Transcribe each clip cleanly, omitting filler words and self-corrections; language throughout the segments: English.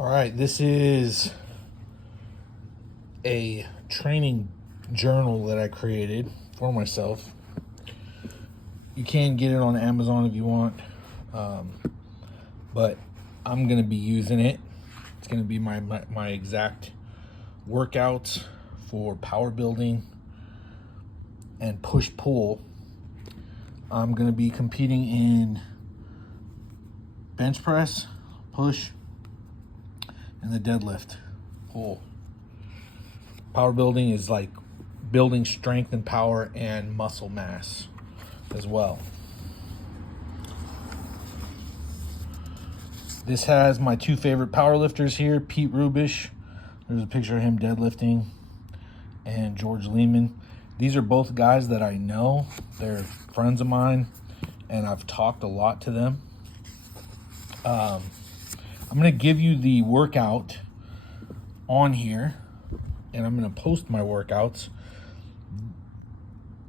All right, this is a training journal that I created for myself. You can get it on Amazon if you want, but I'm gonna be using it. It's gonna be my exact workouts for power building and push-pull. I'm gonna be competing in bench press, push, and the deadlift, pull. Power building is like building strength and power and muscle mass as well. This has my two favorite power lifters here, Pete Rubish. There's a picture of him deadlifting, and George Lehman. These are both guys that I know. They're friends of mine, and I've talked a lot to them. I'm going to give you the workout on here, and I'm going to post my workouts.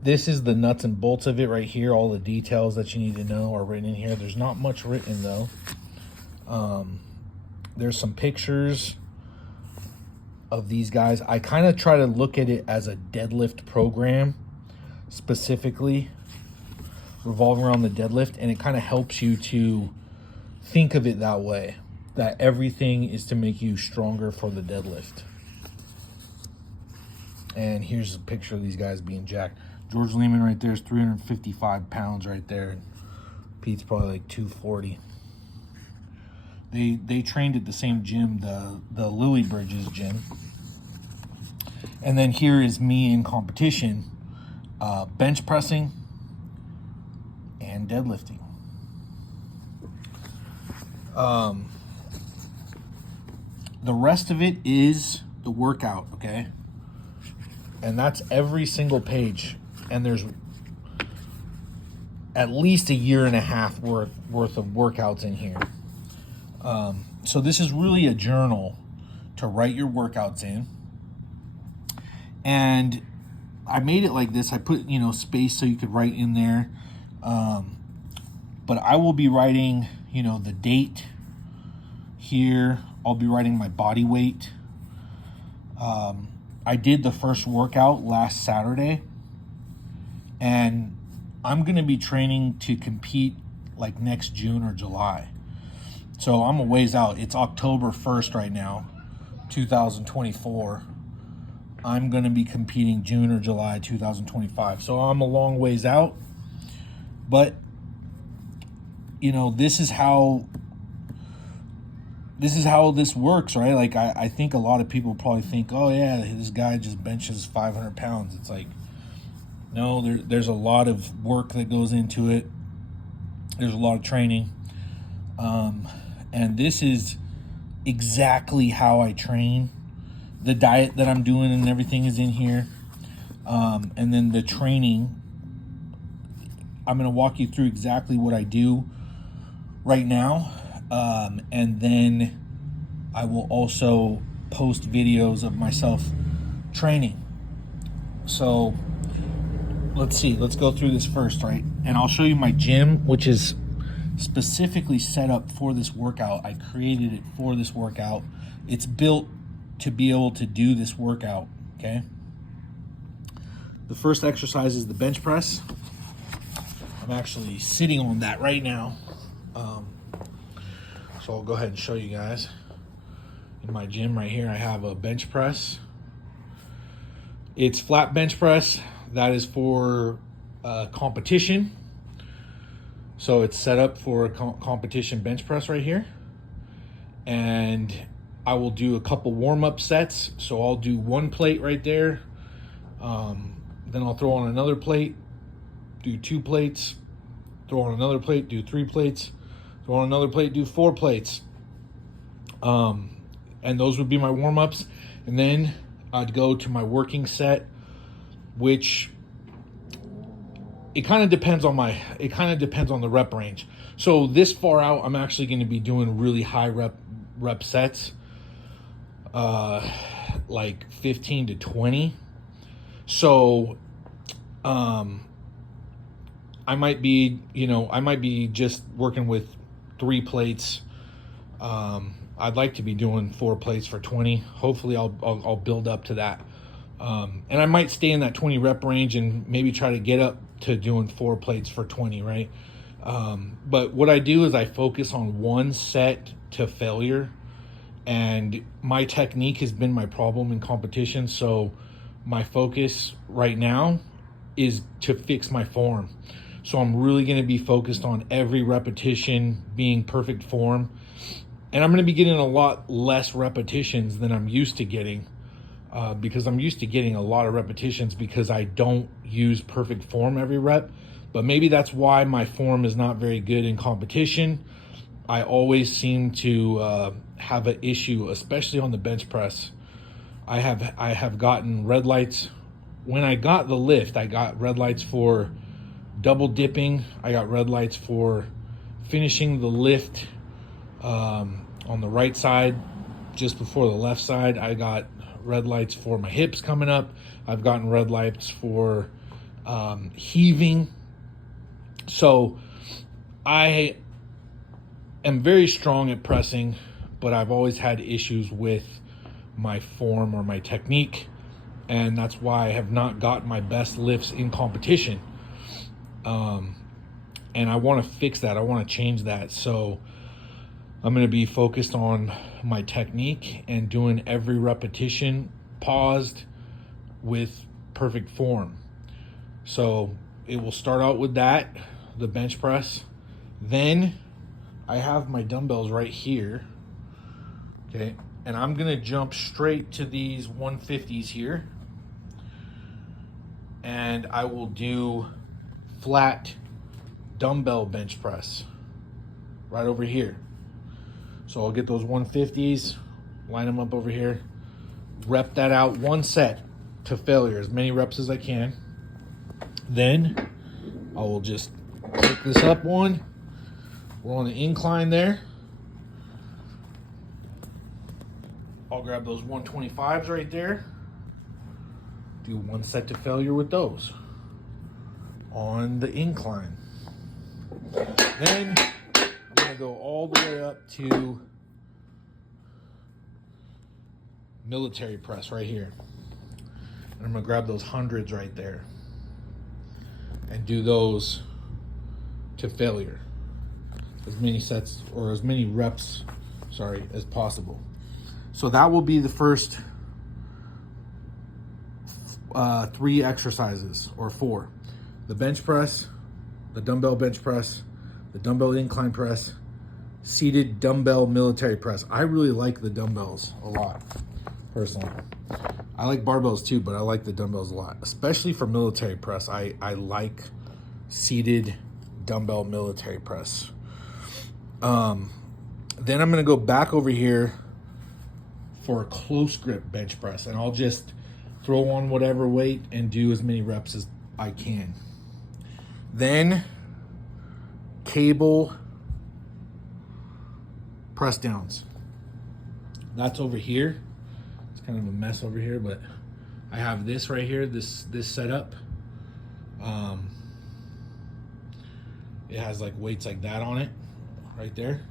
This is the nuts and bolts of it right here. All the details that you need to know are written in here. There's not much written, though. There's some pictures of these guys. I kind of try to look at it as a deadlift program, specifically revolving around the deadlift, and it kind of helps you to think of it that way, that everything is to make you stronger for the deadlift. And here's a picture of these guys being jacked. George Lehman right there is 355 pounds right there. Pete's probably like 240. They trained at the same gym, the Lily Bridges gym. And then here is me in competition, bench pressing and deadlifting. The rest of it is the workout, okay? And that's every single page. And there's at least a year and a half worth of workouts in here. So this is really a journal to write your workouts in. And I made it like this. I put, space so you could write in there. But I will be writing, the date here. I'll be writing my body weight. I did the first workout last Saturday, and I'm going to be training to compete like next June or July. So I'm a ways out. It's October 1st right now, 2024. I'm going to be competing June or July 2025. So I'm a long ways out. But, this is how this works, right? Like, I think a lot of people probably think, oh, yeah, this guy just benches 500 pounds. It's like, no, there's a lot of work that goes into it. There's a lot of training. And this is exactly how I train. The diet that I'm doing and everything is in here. And then the training, I'm going to walk you through exactly what I do right now. And then I will also post videos of myself training. So let's see. Let's go through this first, right? And I'll show you my gym, which is specifically set up for this workout. I created it for this workout. It's built to be able to do this workout, okay? The first exercise is the bench press. I'm actually sitting on that right now. So I'll go ahead and show you guys. In my gym right here, I have a bench press. It's flat bench press. That is for competition. So it's set up for a competition bench press right here. And I will do a couple warm-up sets. So I'll do one plate right there. Then I'll throw on another plate, do 2 plates, throw on another plate, do 3 plates, throw on another plate, do 4 plates. And those would be my warm-ups. And then I'd go to my working set, which it kind of depends on the rep range. So this far out, I'm actually going to be doing really high rep sets, like 15 to 20. So I might be just working with 3 plates I'd like to be doing 4 plates for 20. Hopefully I'll build up to that. And I might stay in that 20 rep range and maybe try to get up to doing 4 plates for 20, right? But what I do is I focus on one set to failure, and my technique has been my problem in competition. So my focus right now is to fix my form. So I'm really going to be focused on every repetition being perfect form. And I'm going to be getting a lot less repetitions than I'm used to getting, because I'm used to getting a lot of repetitions because I don't use perfect form every rep. But maybe that's why my form is not very good in competition. I always seem to have an issue, especially on the bench press. I have gotten red lights. When I got the lift, I got red lights for double dipping. I got red lights for finishing the lift on the right side just before the left side. I got red lights for my hips coming up. I've gotten red lights for heaving. So I am very strong at pressing, but I've always had issues with my form or my technique, and that's why I have not got my best lifts in competition. And I want to fix that. I want to change that. So I'm going to be focused on my technique and doing every repetition paused with perfect form. So it will start out with that, the bench press. Then I have my dumbbells right here. Okay. And I'm going to jump straight to these 150s here. And I will do flat dumbbell bench press right over here. So I'll get those 150s, line them up over here, rep that out one set to failure, as many reps as I can. Then I will just pick this up one. We're on the incline there. I'll grab those 125s right there. Do one set to failure with those on the incline. Then I'm gonna go all the way up to military press right here. And I'm gonna grab those hundreds right there and do those to failure. As many sets or as many reps, as possible. So that will be the first 3 exercises, or 4. The bench press, the dumbbell bench press, the dumbbell incline press, seated dumbbell military press. I really like the dumbbells a lot, personally. I like barbells too, but I like the dumbbells a lot, especially for military press. I like seated dumbbell military press. Then I'm gonna go back over here for a close grip bench press, and I'll just throw on whatever weight and do as many reps as I can. Then cable press downs. That's over here. It's kind of a mess over here, but I have this right here, this setup. It has like weights like that on it, right there.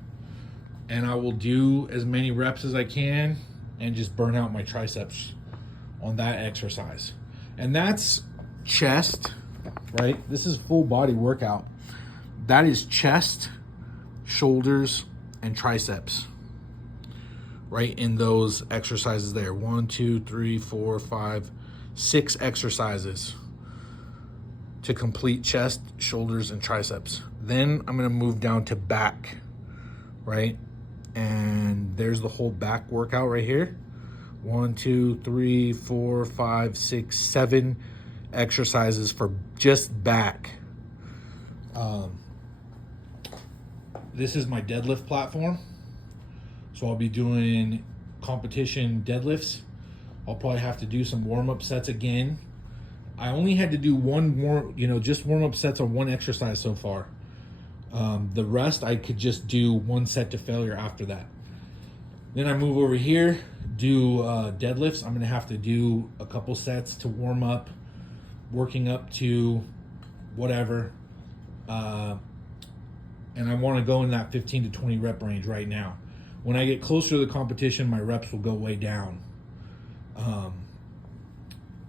And I will do as many reps as I can and just burn out my triceps on that exercise. And that's chest, right? This is full body workout. That is chest, shoulders, and triceps, right? In those exercises there. 1, 2, 3, 4, 5, 6 exercises to complete chest, shoulders, and triceps. Then I'm gonna move down to back, right? And there's the whole back workout right here. 1, 2, 3, 4, 5, 6, 7 exercises for just back. This is my deadlift platform. So I'll be doing competition deadlifts. I'll probably have to do some warm-up sets again. I only had to do just warm-up sets on one exercise so far. The rest I could just do one set to failure after that. Then I move over here, do deadlifts. I'm gonna have to do a couple sets to warm up, working up to whatever. And I wanna go in that 15 to 20 rep range right now. When I get closer to the competition, my reps will go way down.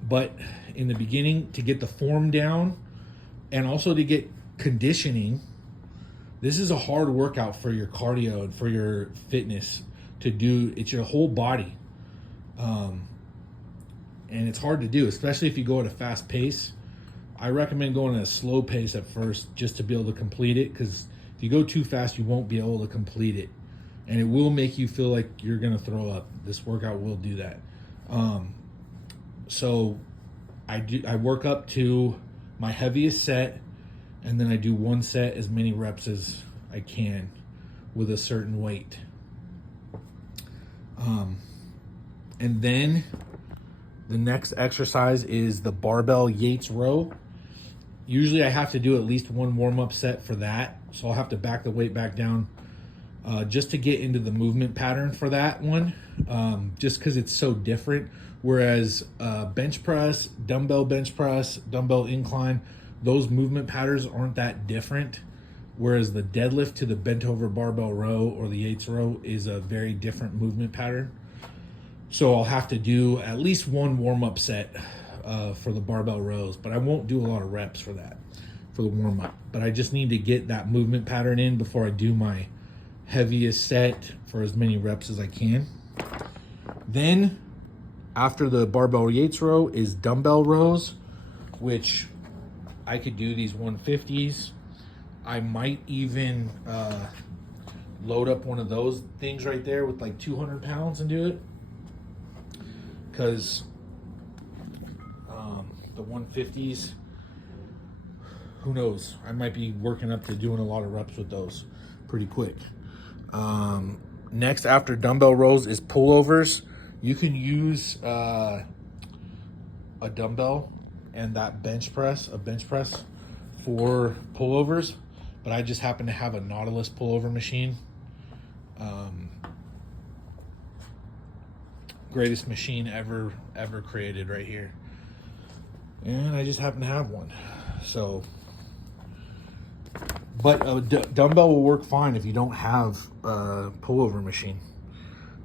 But in the beginning, to get the form down and also to get conditioning, this is a hard workout for your cardio and for your fitness to do. It's your whole body. And it's hard to do, especially if you go at a fast pace. I recommend going at a slow pace at first just to be able to complete it, because if you go too fast, you won't be able to complete it. And it will make you feel like you're going to throw up. This workout will do that. So I work up to my heaviest set, and then I do one set as many reps as I can with a certain weight. And then the next exercise is the barbell Yates row. Usually I have to do at least one warm-up set for that. So I'll have to back the weight back down just to get into the movement pattern for that one, just because it's so different. Whereas bench press, dumbbell incline, those movement patterns aren't that different. Whereas the deadlift to the bent over barbell row or the Yates row is a very different movement pattern. So I'll have to do at least one warm-up set for the barbell rows, but I won't do a lot of reps for that, for the warm-up. But I just need to get that movement pattern in before I do my heaviest set for as many reps as I can. Then after the barbell Yates row is dumbbell rows, which I could do these 150s. I might even load up one of those things right there with like 200 pounds and do it. Because the 150s, who knows? I might be working up to doing a lot of reps with those pretty quick. Next, after dumbbell rows, is pullovers. You can use a dumbbell and that bench press for pullovers, but I just happen to have a Nautilus pullover machine. Greatest machine ever created right here, and I just happen to have one. So, but a dumbbell will work fine if you don't have a pullover machine.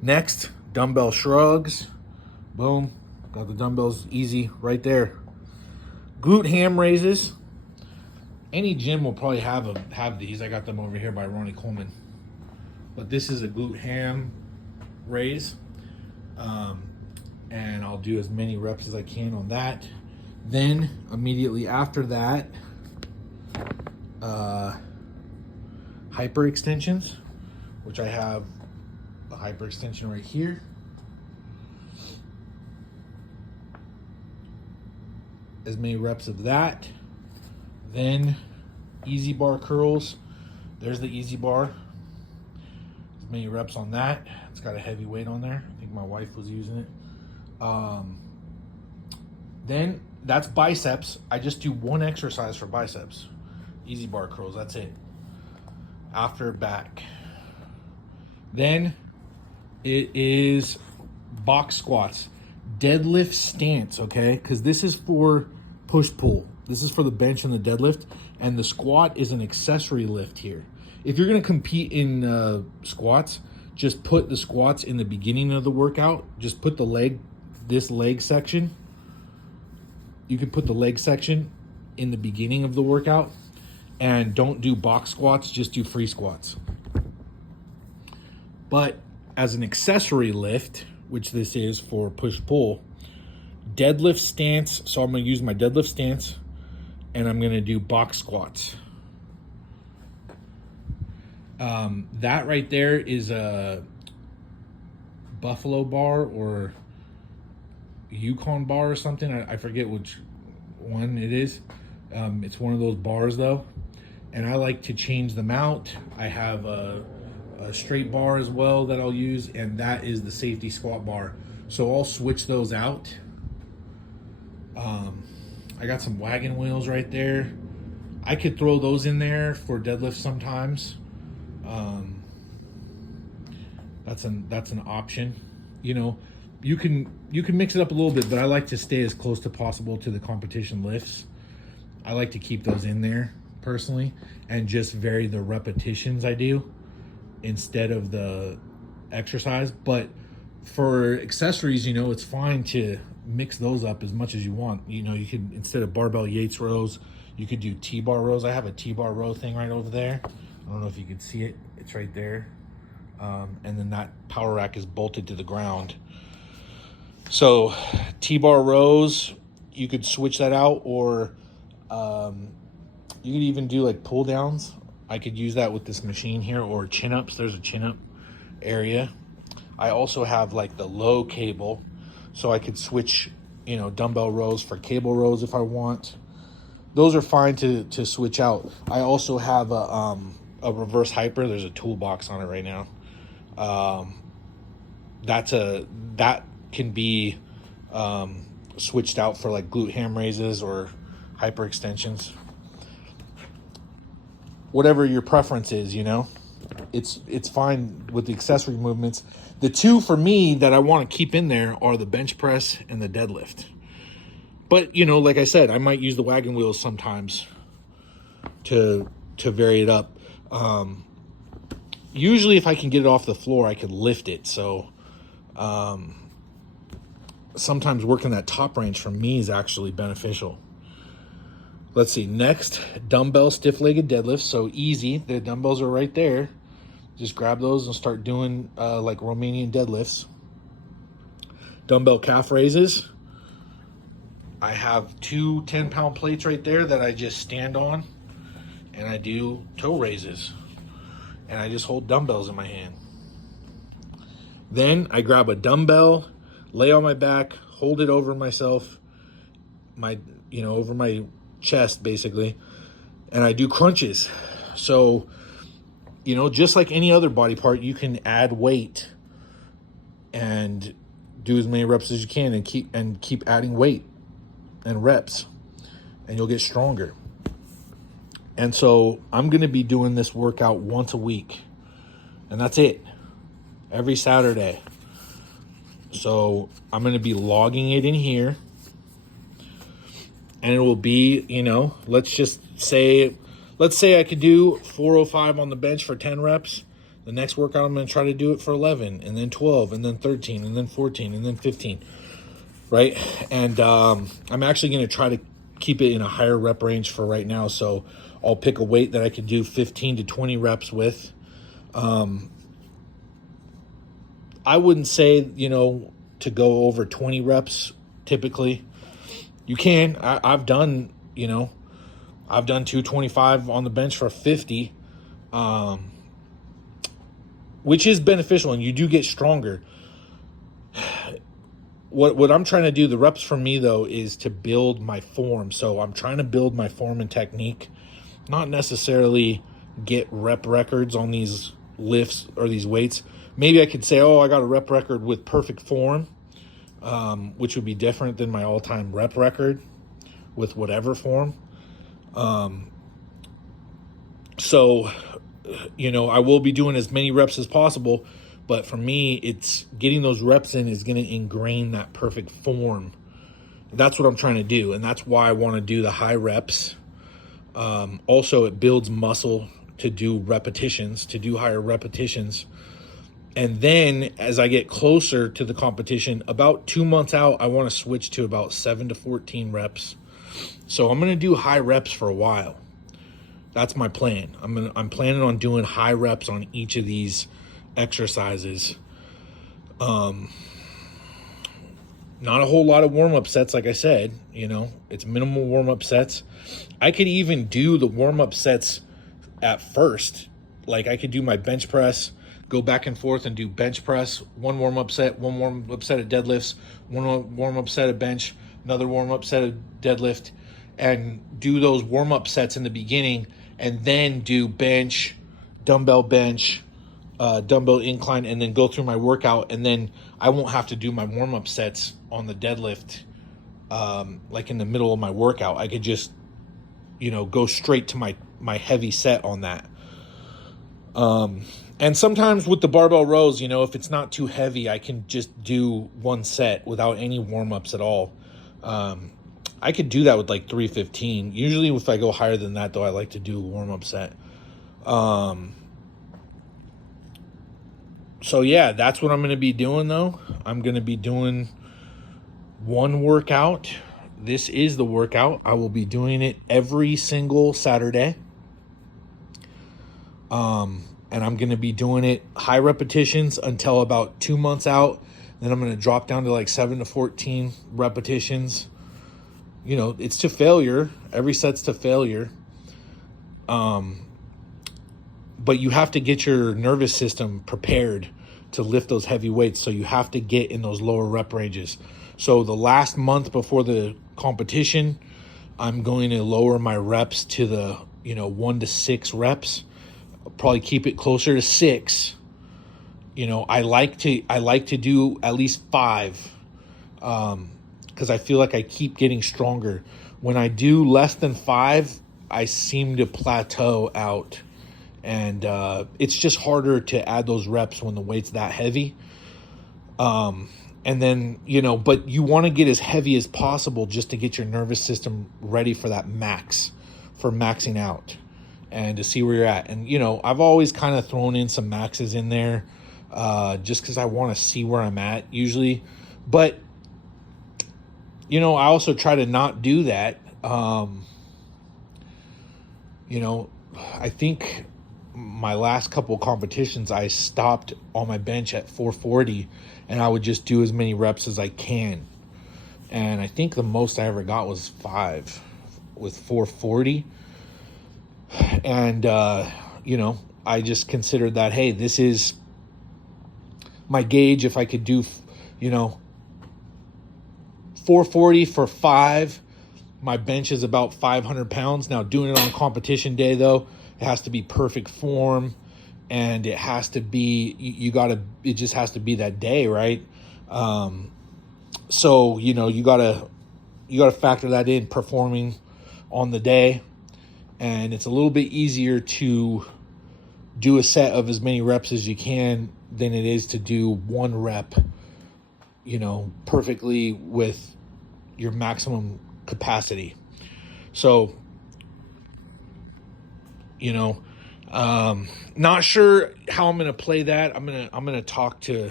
Next, dumbbell shrugs. Boom, got the dumbbells easy right there. Glute ham raises. Any gym will probably have these. I got them over here by Ronnie Coleman. But this is a glute ham raise. And I'll do as many reps as I can on that. Then immediately after that, hyper extensions, which I have a hyper extension right here. As many reps of that. Then easy bar curls. There's the easy bar. As many reps on that. It's got a heavy weight on there. I think my wife was using it. Then that's biceps. I just do one exercise for biceps. Easy bar curls, that's it. After back. Then it is box squats. Deadlift stance, okay? Because this is for push-pull. This is for the bench and the deadlift. And the squat is an accessory lift here. If you're going to compete in squats, just put the squats in the beginning of the workout. Just put this leg section. You could put the leg section in the beginning of the workout. And don't do box squats, just do free squats. But as an accessory lift, which this is for push-pull, deadlift stance. So I'm going to use my deadlift stance, and I'm going to do box squats. That right there is a Buffalo bar or Yukon bar or something. I forget which one it is. It's one of those bars though. And I like to change them out. I have a straight bar as well that I'll use, and that is the safety squat bar. So I'll switch those out. I got some wagon wheels right there. I could throw those in there for deadlifts sometimes. That's an option. You know, you can mix it up a little bit, but I like to stay as close to possible to the competition lifts. I like to keep those in there personally, and just vary the repetitions I do instead of the exercise. But for accessories, it's fine to mix those up as much as you want. You could, instead of barbell Yates rows, you could do T-bar rows. I have a T-bar row thing right over there. I don't know if you can see it. It's right there. And then that power rack is bolted to the ground. So T-bar rows, you could switch that out, or you could even do like pull downs. I could use that with this machine here, or chin ups. There's a chin up area. I also have like the low cable, so I could switch, dumbbell rows for cable rows if I want. Those are fine to switch out. I also have a reverse hyper. There's a toolbox on it right now. That can be switched out for like glute ham raises or hyper extensions. Whatever your preference is, it's fine with the accessory movements. The two for me that I want to keep in there are the bench press and the deadlift. But, like I said, I might use the wagon wheels sometimes to vary it up. Usually if I can get it off the floor, I can lift it. So sometimes working that top range for me is actually beneficial. Let's see, next, dumbbell stiff-legged deadlifts. So easy, the dumbbells are right there. Just grab those and start doing like Romanian deadlifts. Dumbbell calf raises. I have two 10-pound plates right there that I just stand on, and I do toe raises. And I just hold dumbbells in my hand. Then I grab a dumbbell, lay on my back, hold it over myself, over my chest basically, and I do crunches. So, just like any other body part, you can add weight and do as many reps as you can, and keep adding weight and reps, and you'll get stronger. And so I'm going to be doing this workout once a week, and that's it, every Saturday. So I'm going to be logging it in here, and it will be, let's say I could do 405 on the bench for 10 reps. The next workout, I'm going to try to do it for 11, and then 12, and then 13, and then 14, and then 15, right? And I'm actually going to try to keep it in a higher rep range for right now. So I'll pick a weight that I could do 15 to 20 reps with. I wouldn't say, to go over 20 reps typically. You can. I've done 225 on the bench for 50, which is beneficial, and you do get stronger. What I'm trying to do, the reps for me though, is to build my form. So I'm trying to build my form and technique, not necessarily get rep records on these lifts or these weights. Maybe I could say, I got a rep record with perfect form, which would be different than my all-time rep record with whatever form. So, I will be doing as many reps as possible, but for me, it's getting those reps in is going to ingrain that perfect form. That's what I'm trying to do, and that's why I want to do the high reps. Also, it builds muscle to do repetitions, to do higher repetitions. And then as I get closer to the competition, about 2 months out, I want to switch to about 7 to 14 reps. So I'm going to do high reps for a while. That's my plan. I'm planning on doing high reps on each of these exercises. Not a whole lot of warm-up sets, like I said. It's minimal warm-up sets. I could even do the warm-up sets at first. Like I could do my bench press, go back and forth and do bench press, one warm-up set, one warm-up set of deadlifts, one warm-up set of bench, another warm-up set of deadlift, and do those warm-up sets in the beginning, and then do bench, dumbbell incline, and then go through my workout, and then I won't have to do my warm-up sets on the deadlift like in the middle of my workout. I could just, go straight to my heavy set on that. And sometimes with the barbell rows, if it's not too heavy, I can just do one set without any warm-ups at all. I could do that with like 315. Usually if I go higher than that, though, I like to do a warm-up set. So yeah, that's what I'm going to be doing though. I'm going to be doing one workout. This is the workout. I will be doing it every single Saturday. And I'm going to be doing it high repetitions until about 2 months out. Then I'm going to drop down to like 7 to 14 repetitions. You know, it's to failure. Every set's to failure. But you have to get your nervous system prepared to lift those heavy weights. So you have to get in those lower rep ranges. So the last month before the competition, I'm going to lower my reps to the, 1 to 6 reps. I'll probably keep it closer to 6. I like to do at least 5. Because I feel like I keep getting stronger. When I do less than 5, I seem to plateau out. And it's just harder to add those reps when the weight's that heavy. And then, but you want to get as heavy as possible just to get your nervous system ready for that for maxing out and to see where you're at. And, I've always kind of thrown in some maxes in there just because I want to see where I'm at usually. But, I also try to not do that. I think my last couple competitions, I stopped on my bench at 440 and I would just do as many reps as I can. And I think the most I ever got was 5 with 440. And, I just considered that, hey, this is my gauge. If I could do, 440 for 5, my bench is about 500 pounds. Now doing it on competition day though, it has to be perfect form, and it has to be, it just has to be that day, right? So, you gotta factor that in, performing on the day. And it's a little bit easier to do a set of as many reps as you can than it is to do one rep, perfectly with your maximum capacity. So, not sure how I'm going to play that. I'm going to talk to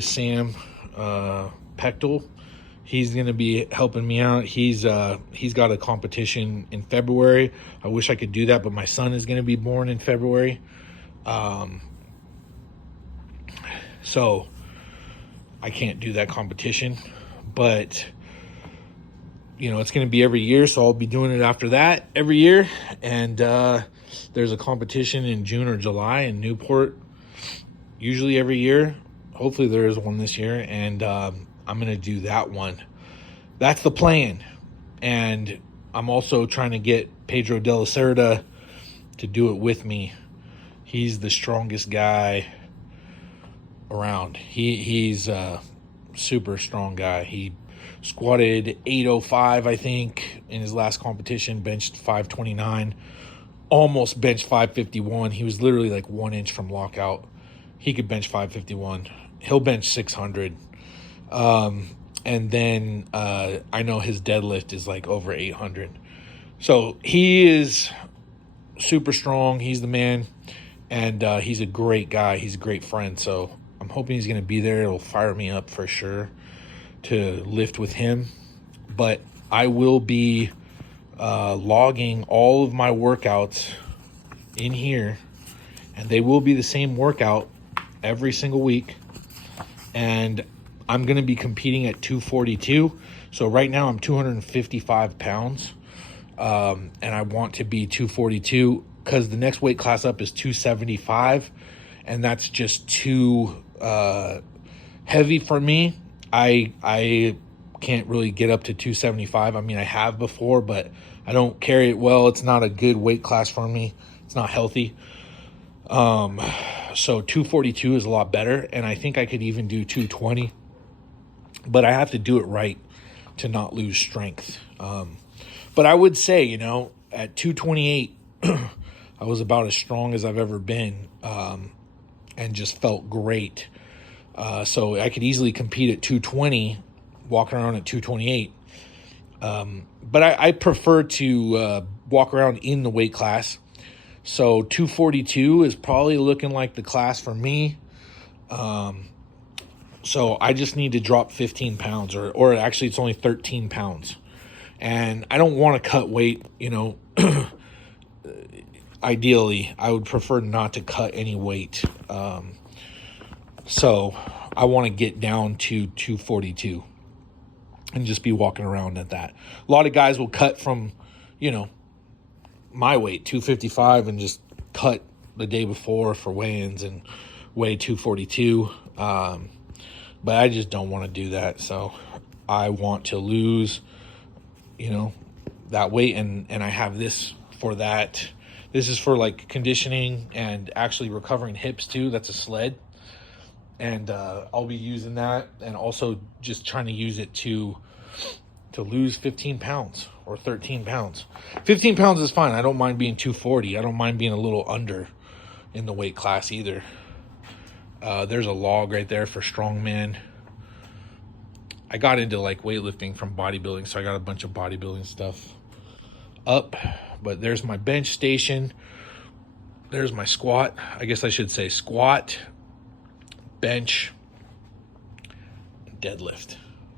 Sam, Pechtel. He's going to be helping me out. He's got a competition in February. I wish I could do that, but my son is going to be born in February. So I can't do that competition, but it's going to be every year, so I'll be doing it after that every year. And there's a competition in June or July in Newport, usually every year. Hopefully there is one this year, and I'm going to do that one. That's the plan. And I'm also trying to get Pedro de la Cerda to do it with me. He's the strongest guy around. He's a super strong guy. He squatted 805, I think, in his last competition, benched 529, almost benched 551. He was literally like 1 inch from lockout. He could bench 551. He'll bench 600. And then I know his deadlift is like over 800. So he is super strong. He's the man. And he's a great guy. He's a great friend. So I'm hoping he's going to be there. It'll fire me up for sure to lift with him. But I will be logging all of my workouts in here, and they will be the same workout every single week. And I'm going to be competing at 242. So right now I'm 255 pounds, and I want to be 242 because the next weight class up is 275, and that's just too heavy for me. I can't really get up to 275. I mean, I have before, but I don't carry it well. It's not a good weight class for me. It's not healthy. So 242 is a lot better, and I think I could even do 220, but I have to do it right to not lose strength. But I would say, at 228, I was about as strong as I've ever been, and just felt great. So I could easily compete at 220, walk around at 228. But I prefer to walk around in the weight class. So 242 is probably looking like the class for me. So I just need to drop 15 pounds, or actually it's only 13 pounds. And I don't want to cut weight, you know. Ideally, I would prefer not to cut any weight. So I want to get down to 242 and just be walking around at that. A lot of guys will cut from, you know, my weight, 255, and just cut the day before for weigh-ins and weigh 242. But I just don't want to do that. So I want to lose, you know, that weight, and I have this for that. This is for like conditioning and actually recovering hips too. That's a sled. And I'll be using that, and also just trying to use it to lose 15 pounds or 13 pounds. 15 pounds is fine. I don't mind being 240. I don't mind being a little under in the weight class either. There's a log right there for strongman. I got into like weightlifting from bodybuilding, so I got a bunch of bodybuilding stuff up. But there's my bench station. There's my squat. I guess I should say squat, bench, deadlift.